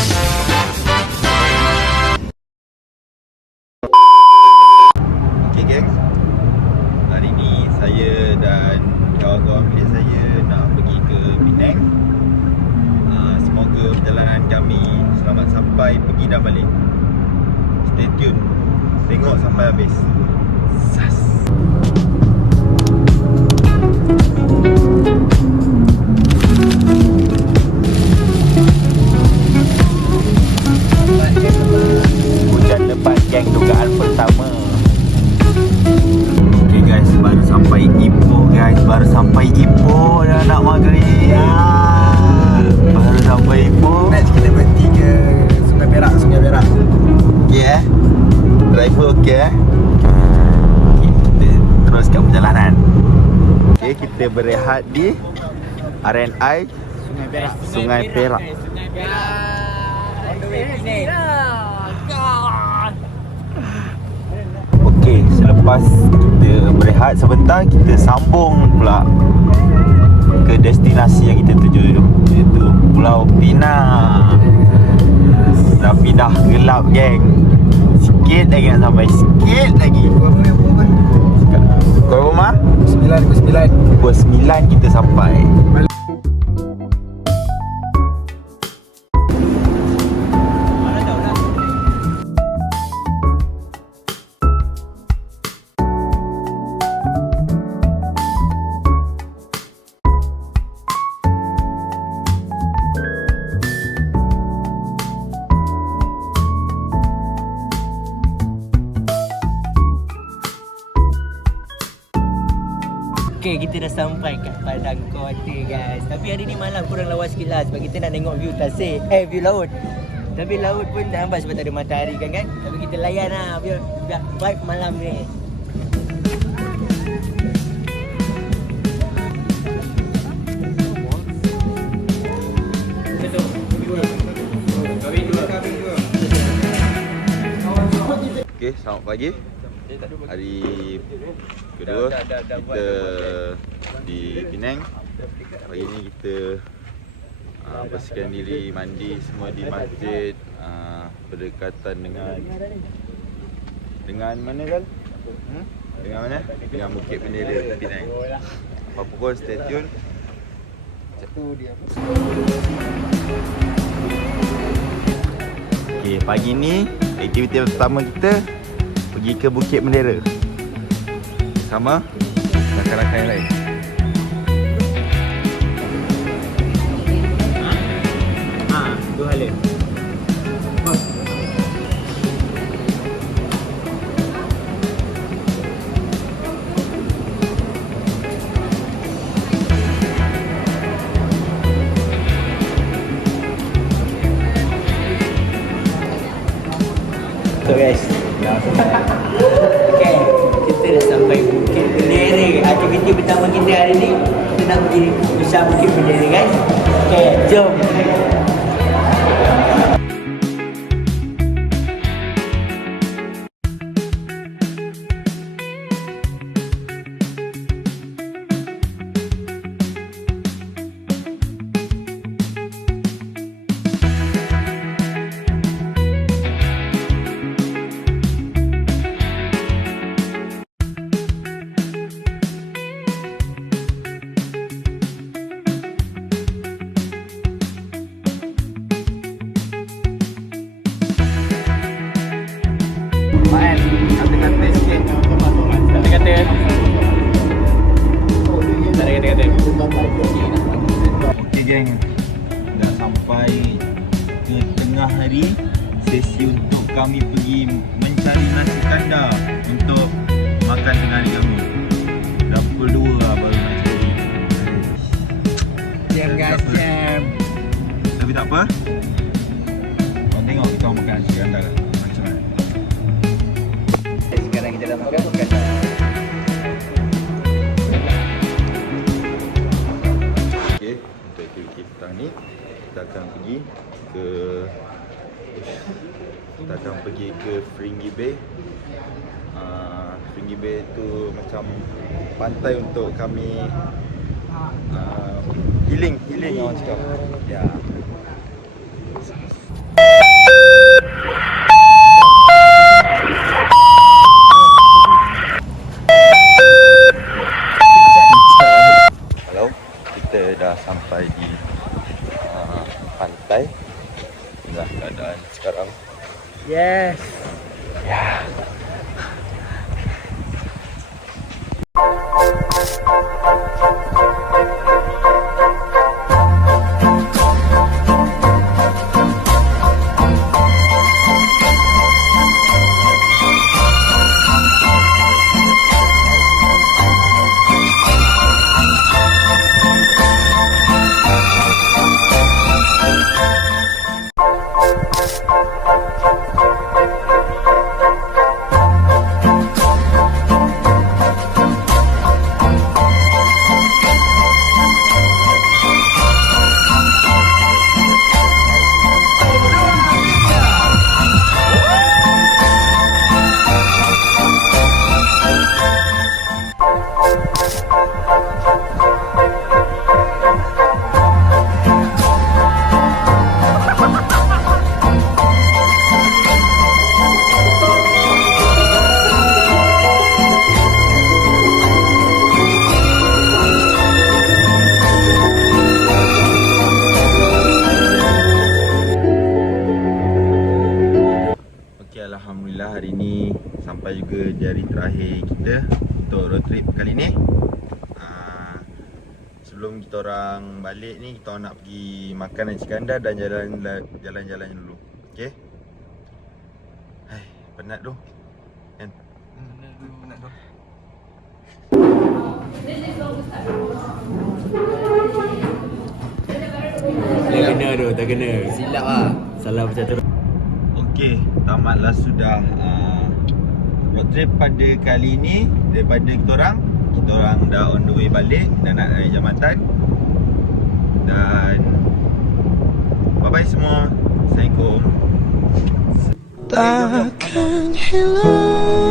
Okay geng, hari ni saya dan kawan-kawan milik saya nak pergi ke Penang. Semoga perjalanan kami selamat sampai pergi dan balik. Stay tune, tengok sampai habis. Sas. Hujan lebat geng, dugaan pertama. Okay guys, baru sampai Ipoh guys. Baru sampai Ipoh dah nak maghrib. Baru sampai Ipoh. Next kita berhenti ke Sungai Perak. Okay driver okay okay, kita teruskan perjalanan. Okay, kita berehat di RNI Sungai Perak. Okay, selepas kita berehat sebentar, kita sambung pula ke destinasi yang kita tuju tu, iaitu Pulau Pinang. Tapi dah gelap geng. Sikit lagi nak sampai, sikit lagi. Kau rumah? 9 Pukul 9 kita sampai. Okay, kita dah sampai kat Padang Kota guys. Tapi hari ni malam kurang lawa sikit lah sebab kita nak tengok view tasik, view laut. Tapi laut pun dah nampak sebab tak ada matahari kan. Tapi kita layan lah biar vibe malam ni. Okay, selamat pagi. Hari kedua kita di Penang. Pagi ni kita bersihkan diri, mandi semua di masjid berdekatan dengan mana kan? Dengan mana? Dengan Bukit Bendera Penang. Apa-apa pun stay tune. Okay, pagi ni aktiviti pertama kita pergi ke Bukit Bendera sama rakan-rakan yang lain. Dua hala. So guys, okay, kita dah sampai Bukit Bendera. Aktiviti pertama kita hari ni, kita nak pergi besar Bukit Bendera guys. Okay, jom. Okay geng, dah sampai ke tengah hari. Sesi untuk kami pergi mencari nasi kandar untuk makan tengah hari kami. Dah pukul 2 lah baru nak cari. Jam guys, jam. Tapi tak apa, korang tengok kita orang makan nasi kandar macam mana. Sekarang kita dah makan kandar. Okay, untuk aktiviti petang ni kita akan pergi ke Fringy Bay. Fringy Bay tu macam pantai untuk kami healing orang cakap. Ya. pantai. Inilah keadaan sekarang. Yes. Ya. Alhamdulillah hari ni sampai juga di hari terakhir kita untuk road trip kali ni. Sebelum kita orang balik ni, kita orang nak pergi makan nasi kandar dan jalan-jalan dulu. Okey. Hai, penat tu. Kan? Penat tu. Tak kena tu, tak kena. Silap lah. Salah macam tu. Okey, tamatlah sudah road trip pada kali ni. Daripada kita orang dah on the way balik dan nak naik jambatan. Dan bye bye semua. Assalamualaikum. Takkan hilang